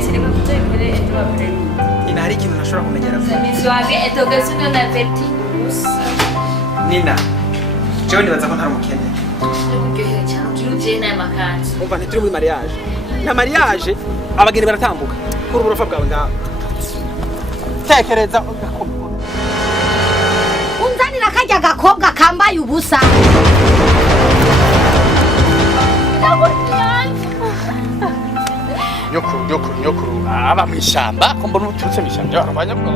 c'est pas plutôt une belle et toi après. Nina hari ikintu ntashobora kumenyera. Ça me soirée et occasion on a petit bus. Nina jewe nibaza ko ntari umukene. Kuryohera cyane kiruje na makanzu. Umva ntituri muri mariage. Na mariage abageni baratambuka. Kuri uburofa bwawe ngaho. Tekereza unzanira kajya gakobwa kambaye ubusa. Nyokuru aba mwishamba ko mbona uturutse mwishamba arabanya bwo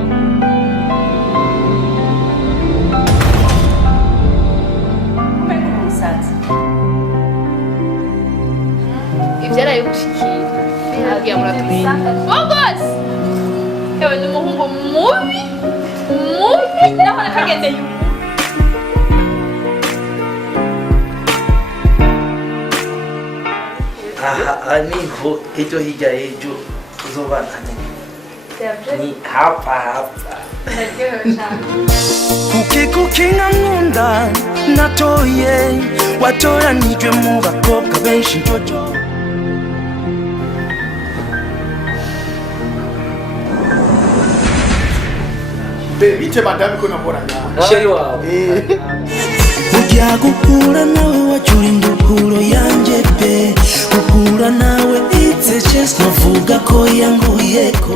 Ibyaraye gushikira. Agiye muratumenya. Bogos. Ewe n'umuhungu mubi. Mubi naho nakagendeye. Niho ejo hirya ejo uzobandanya ni hapa kuki nkunda natoye watoranijwe mu bakobwa benshi ntoto bite madame ko namboranya sheri wawe ujya gukura nawe wacura indukuro yanjye pe gukura nawe it's just navuga ko yanguyeko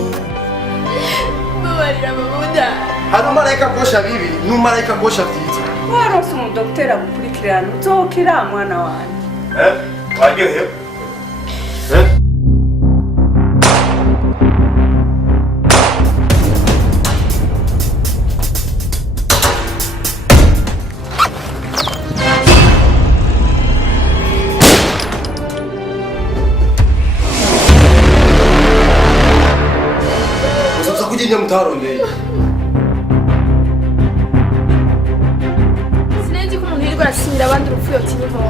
Mubarira mabuda. hari umarayika kosha bibi n'umarayika kosha vyiza waronse umudokiteri agukurikirana uzokira mwana wanjye. waryohewe kugira mutaronde Sinenzi ko umuntu yirirwa arasimira abandi urupfu yotinyuho.